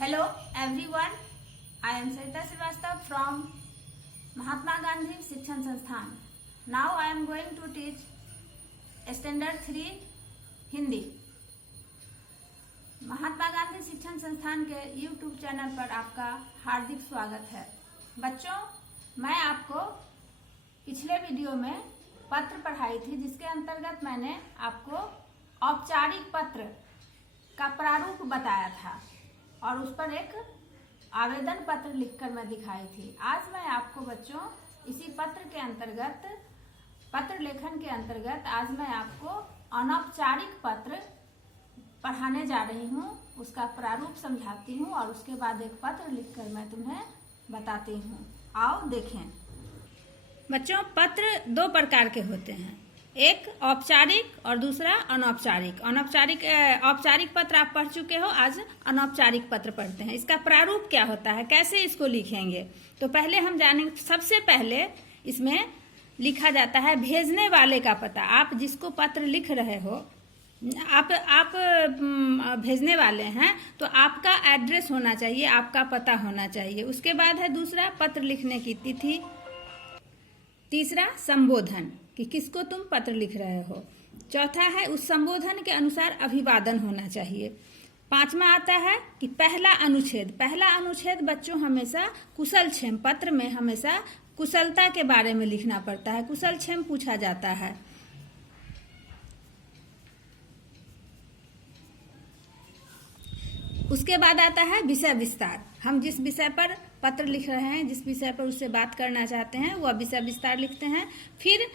Hello everyone, I am Sarita Srivastava from Mahatma Gandhi Shikshan Sansthan. Now I am going to teach Standard 3 Hindi. Mahatma Gandhi शिक्षण संस्थान के YouTube channel पर आपका हार्दिक स्वागत है। बच्चों, मैं आपको पिछले वीडियो में पत्र पढ़ाई थी, जिसके अंतर्गत मैंने आपको औपचारिक पत्र का प्रारूप बताया था और उस पर एक आवेदन पत्र लिखकर मैं दिखाई थी। आज मैं आपको बच्चों इसी पत्र के अंतर्गत, पत्र लेखन के अंतर्गत आज मैं आपको अनौपचारिक पत्र पढ़ाने जा रही हूँ। उसका प्रारूप समझाती हूँ और उसके बाद एक पत्र लिखकर मैं तुम्हें बताती हूँ। आओ देखें। बच्चों, पत्र दो प्रकार के होते हैं, एक औपचारिक और दूसरा अनौपचारिक। औपचारिक पत्र आप पढ़ चुके हो, आज अनौपचारिक पत्र पढ़ते हैं। इसका प्रारूप क्या होता है, कैसे इसको लिखेंगे, तो पहले हम जानेंगे। सबसे पहले इसमें लिखा जाता है भेजने वाले का पता। आप जिसको पत्र लिख रहे हो, आप भेजने वाले हैं, तो आपका एड्रेस होना चाहिए, आपका पता होना चाहिए। उसके बाद है दूसरा पत्र लिखने की तिथि, तीसरा संबोधन कि किसको तुम पत्र लिख रहे हो, चौथा है उस संबोधन के अनुसार अभिवादन होना चाहिए। पांचवा आता है कि पहला अनुच्छेद। पहला अनुच्छेद बच्चों हमेशा कुशलक्षेम, पत्र में हमेशा कुशलता के बारे में लिखना पड़ता है, कुशलक्षेम पूछा जाता है। उसके बाद आता है विषय विस्तार। हम जिस विषय पर पत्र लिख रहे हैं, जिस विषय पर उससे बात करना चाहते हैं, वह विषय विस्तार लिखते हैं। फिर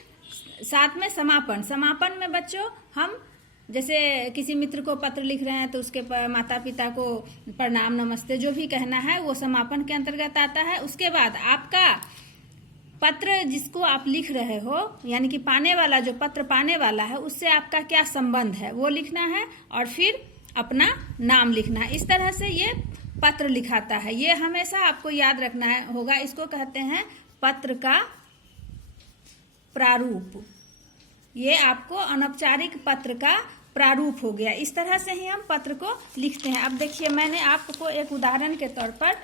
साथ में समापन। समापन में बच्चों हम जैसे किसी मित्र को पत्र लिख रहे हैं तो उसके माता पिता को प्रणाम नमस्ते जो भी कहना है वो समापन के अंतर्गत आता है। उसके बाद आपका पत्र जिसको आप लिख रहे हो, यानी कि पाने वाला, जो पत्र पाने वाला है, उससे आपका क्या संबंध है वो लिखना है और फिर अपना नाम लिखना है। इस तरह से ये पत्र लिखाता है। ये हमेशा आपको याद रखना होगा। इसको कहते हैं पत्र का प्रारूप। ये आपको अनौपचारिक पत्र का प्रारूप हो गया। इस तरह से ही हम पत्र को लिखते हैं। अब देखिए, मैंने आपको एक उदाहरण के तौर पर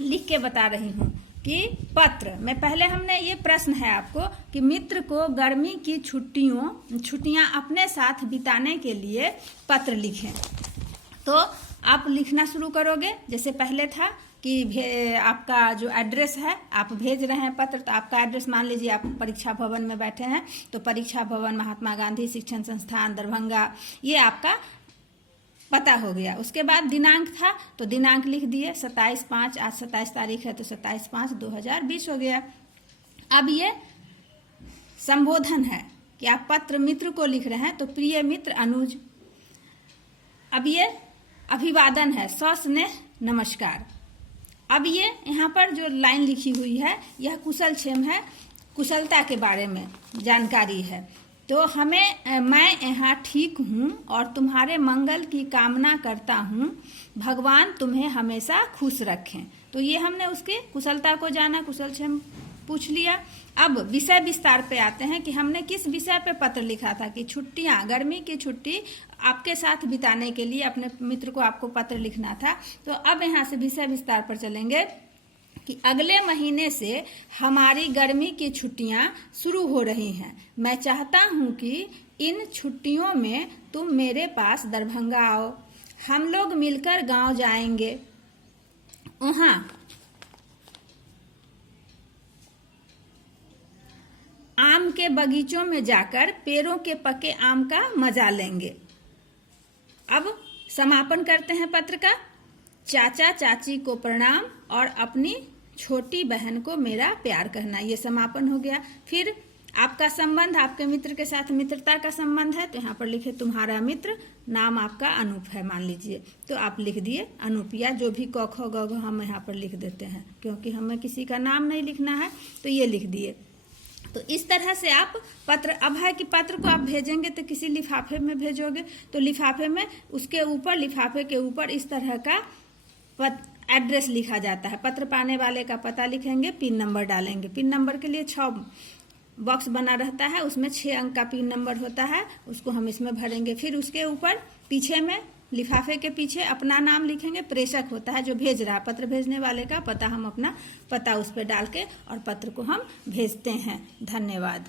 लिख के बता रही हूँ कि पत्र में पहले हमने ये प्रश्न है आपको कि मित्र को गर्मी की छुट्टियां अपने साथ बिताने के लिए पत्र लिखें। तो आप लिखना शुरू करोगे। जैसे पहले था कि आपका जो एड्रेस है, आप भेज रहे हैं पत्र, तो आपका एड्रेस मान लीजिए आप परीक्षा भवन में बैठे हैं, तो परीक्षा भवन महात्मा गांधी शिक्षण संस्थान दरभंगा, ये आपका पता हो गया। उसके बाद दिनांक था तो दिनांक लिख दिए 27/5, आज 27 तारीख है तो 27/5/2020 हो गया। अब ये संबोधन है कि आप पत्र मित्र को लिख रहे हैं, तो प्रिय मित्र अनुज। अब ये अभिवादन है, सस्नेह नमस्कार। अब ये यहाँ पर जो लाइन लिखी हुई है यह कुशलक्षेम है, कुशलता के बारे में जानकारी है। तो मैं यहाँ ठीक हूँ और तुम्हारे मंगल की कामना करता हूँ, भगवान तुम्हें हमेशा खुश रखें। तो ये हमने उसके कुशलता को जाना, कुशलक्षेम पूछ लिया। अब विषय विस्तार पे आते हैं कि हमने किस विषय पे पत्र लिखा था कि छुट्टियां, गर्मी की छुट्टी आपके साथ बिताने के लिए अपने मित्र को आपको पत्र लिखना था। तो अब यहाँ से विषय विस्तार पर चलेंगे कि अगले महीने से हमारी गर्मी की छुट्टियां शुरू हो रही हैं। मैं चाहता हूं कि इन छुट्टियों में तुम मेरे पास दरभंगा आओ। हम लोग मिलकर गांव जाएंगे। वहां आम के बगीचों में जाकर पेड़ों के पके आम का मजा लेंगे। अब समापन करते हैं पत्र का। चाचा चाची को प्रणाम और अपनी छोटी बहन को मेरा प्यार कहना। ये समापन हो गया। फिर आपका संबंध, आपके मित्र के साथ मित्रता का संबंध है, तो यहाँ पर लिखे तुम्हारा मित्र, नाम आपका अनूप है मान लीजिए, तो आप लिख दिए अनूप, या जो भी क ख ग घ हम यहाँ पर लिख देते हैं क्योंकि हमें किसी का नाम नहीं लिखना है, तो ये लिख दिए। तो इस तरह से आप पत्र, अब है कि पत्र को आप भेजेंगे तो किसी लिफाफे में भेजोगे, तो लिफाफे में उसके ऊपर, लिफाफे के ऊपर इस तरह का एड्रेस लिखा जाता है। पत्र पाने वाले का पता लिखेंगे, पिन नंबर डालेंगे। पिन नंबर के लिए 6 बॉक्स बना रहता है, उसमें 6 अंक का पिन नंबर होता है, उसको हम इसमें भरेंगे। फिर उसके ऊपर पीछे में लिफाफे के पीछे अपना नाम लिखेंगे, प्रेषक होता है जो भेज रहा है, पत्र भेजने वाले का पता, हम अपना पता उस पर डाल के और पत्र को हम भेजते हैं। धन्यवाद।